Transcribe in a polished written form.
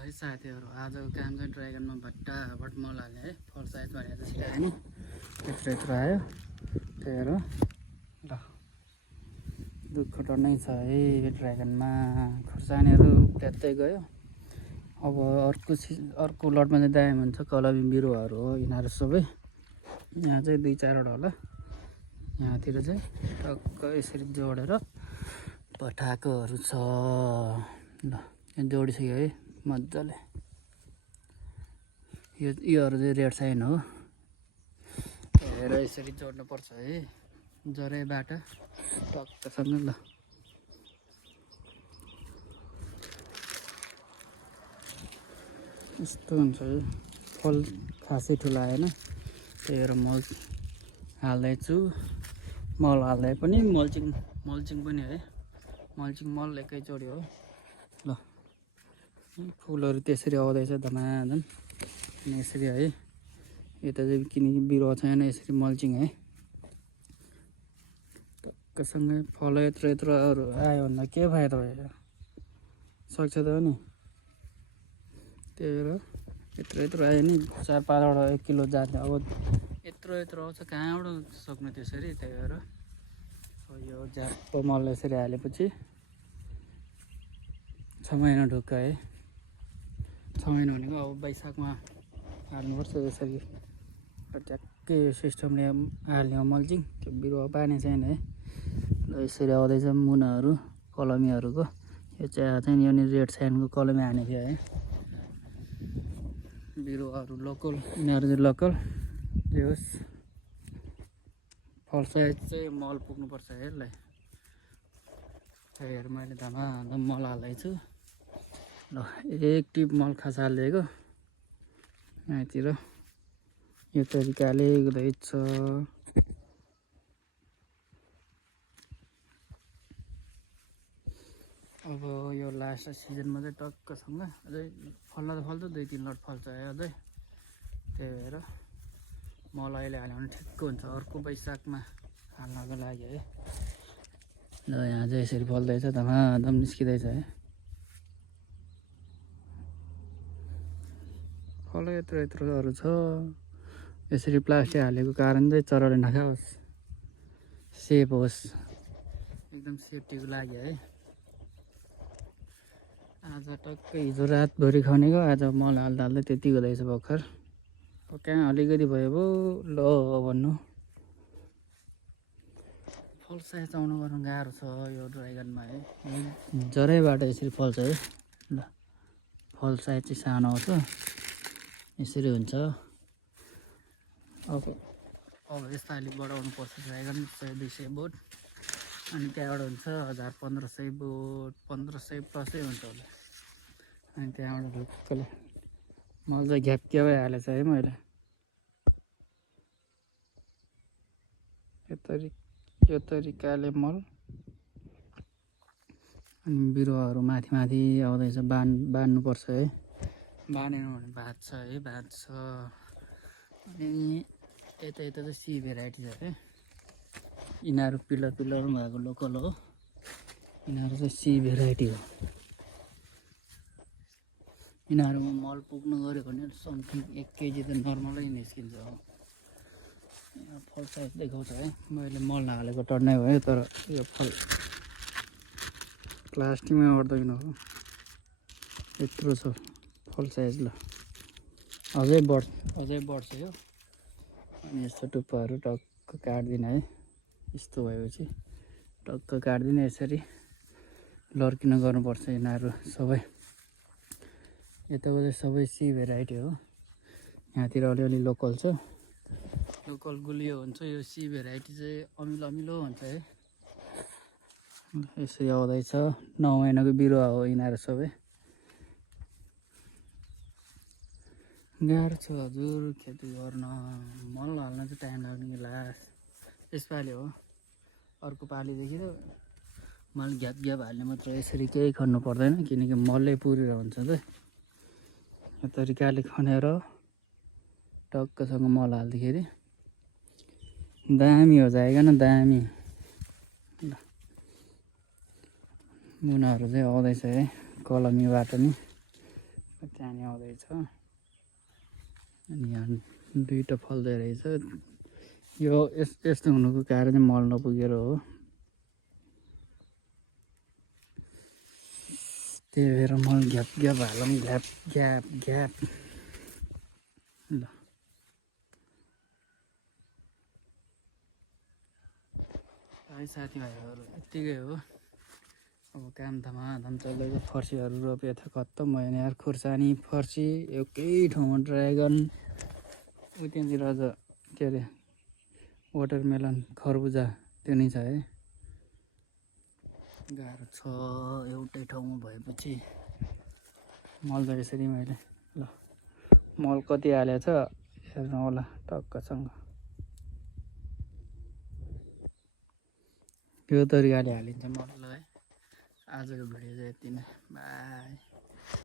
है साथीहरू, आजको काम चाहिँ ड्रागनमा भट्टाभट मल हाल्ने है। फल साइज भनेर जसरी आयो नि यत्रो यत्रो आयो। त्यही हो ल, दुःख त नै छ है ड्रागनमा। खुर्सानीहरू ट्यात्तै गयो। अब अर्को लटमा चाहिँ दाम हुन्छ कलमी बिरुवाहरू हो यिनीहरू सबै। यहाँ चाहिँ 2-4वटा होला। यहाँतिर चाहिँ टक्क यसरी जोडेर पठाएकोहरू छ। ल जोडिसक्यो है मजाले। योहरू चाहिँ रेड साइन हो। हेर यसरी जोड्नुपर्छ है जरैबाट टक्कसँग। ल यस्तो हुन्छ है। फल खासै ठुलो आएन, त्यही भएर मल हाल्दैछु। मल हाल्दै पनि मल्चिङ पनि है। मल एकैचोटि हो। ल फुलहरू त्यसरी आउँदैछ धमाधम यसरी है। यता चाहिँ किनकि बिरुवा छैन, यसरी मल्चिङ है। टक्कसँगै फल यत्रो आयो भन्दा के फाइदा भयो, सक्छ त हो नि। त्यही भएर यत्रो आयो नि 4-5वटा 1 किलो जाने। अब यत्रो आउँछ कहाँबाट सक्नु त्यसरी। त्यही भएर यो झ्याप्पो मल यसरी हालेपछि 6 महिना ढुक्क है। 6 महिना भनेको अब वैशाखमा हाल्नुपर्छ यसरी। ट्याक्कै यो सिस्टमले हाल्ने हो मल्चिङ। त्यो बिरुवा पानी छैन है। ल यसरी आउँदैछ मुनाहरू कलमीहरूको। यो चाहिँ यो नि रेड साइनको कलमी हानेको थियो है। बिरुवाहरू लोकल, यिनीहरू चाहिँ लोकल। जे होस् फल साइज चाहिँ मल पुग्नुपर्छ है यसलाई। त्यही भएर मैले धमाधम मल हाल्दैछु। ल एक टिप मल खास हालिदिएको यहाँतिर। यो तरिकाले हुँदैछ। अब यो लास्ट सिजनमा चाहिँ टक्कसँग अझै फल्न त फल्छ, 2-3 लट फल्छ है अझै। त्यही भएर मल अहिले हाल्यो भने ठिक्क हुन्छ अर्को वैशाखमा हाल्नको लागि है। ल यहाँ चाहिँ यसरी फल्दैछ, धमाधम निस्किँदैछ है। फल यत्रोहरू छ। यसरी प्लास्टिक हालेको कारण चाहिँ चराले नखाओस्, सेफ होस्, एकदम सेफ्टीको लागि है। आज टक्कै हिजो रातभरि खनेको, आज मल हाल्दा त्यति हुँदैछ भर्खर। कहाँ अलिकति भयो भो ल भन्नु। फल साइज आउनु गर्नु गाह्रो छ यो ड्रागनमा है। जरैबाट यसरी फल्छ है। ल फल साइज चाहिँ सानो आउँछ, यसरी हुन्छ। अब यसपालि बढाउनु पर्छ ड्रागन 100-200 बोट। अनि त्यहाँबाट हुन्छ 1000-1500 बोट, 1500 प्लसै हुन्छ होला। अनि त्यहाँबाट ढुक्कले मल चाहिँ घ्याप्क्याबै हालेछ है मैले। यो तरिकाले मल। अनि बिरुवाहरू माथि आउँदैछ, बाँध्नुपर्छ है। बाँधेन भने भाँच्छ है, भाँच्छ। अनि यता चाहिँ सी भेराइटी छ है। यिनीहरू पिलर भएको लोकल हो। यिनीहरू चाहिँ सी भेराइटी हो। यिनीहरूमा मल पुग्नु गऱ्यो भने समथिङ 1 केजी त नर्मलै निस्किन्छ। फल साइज देखाउँछ है। मैले मल हालेको टन्नै भयो, तर यो फल प्लास्टिकमै अट्दैन हो। यत्रो छ फल साइज। ल अझै बढ्छ यो। अनि यस्तो टुप्पाहरू टक्क काट्दिनँ है। यस्तो भएपछि टक्क काट्दिनँ। यसरी लर्किन गर्नुपर्छ यिनीहरू सबै। यताको चाहिँ सबै सी भेराइटी हो। यहाँतिर अलिअलि लोकल छ। लोकल गुलियो हुन्छ। यो सी भेराइटी चाहिँ अमिलो हुन्छ है। यसरी आउँदैछ। 9 महिनाको बिरुवा हो यिनीहरू सबै। गाह्रो छ हजुर खेती गर्न। मल हाल्न चाहिँ टाइम लाग्ने लास्ट यसपालि हो। अर्को पालिदेखि त मल घ्याप हाल्ने मात्र, यसरी केही खन्नु पर्दैन किनकि मलै पुरेर हुन्छ त। यो तरिकाले खनेर टक्कसँग मल हाल्दाखेरि दामी हो जाएगा न, दामी। ल मुनाहरू चाहिँ आउँदैछ है कलमीबाट नि। त्यहाँनिर आउँदैछ अनि यहाँ दुईवटा फल्दै रहेछ यो यस्तो हुनुको कारण मल नपुगेर हो त्यही भएर मल घ्याप घ्याप हालौँ घ्याप घ्याप घ्याप ल है साथीभाइहरू यत्तिकै हो अब काम धमाधम चल्दैछ फर्सीहरू रोपे थियो खत्तम भयो नि यार खुर्सानी फर्सी एकै ठाउँमा ड्रागन उ त्यहाँतिर अझ के अरे वाटरमेलन खरबुजा त्यो नै छ है गाह्रो छ एउटै ठाउँमा भएपछि मल त यसरी मैले ल मल कति हालेको छ हेर्नु होला टक्कसँग यो तरिकाले हालिन्छ मल है आजको भिडियो चाहिँ यति नै बाई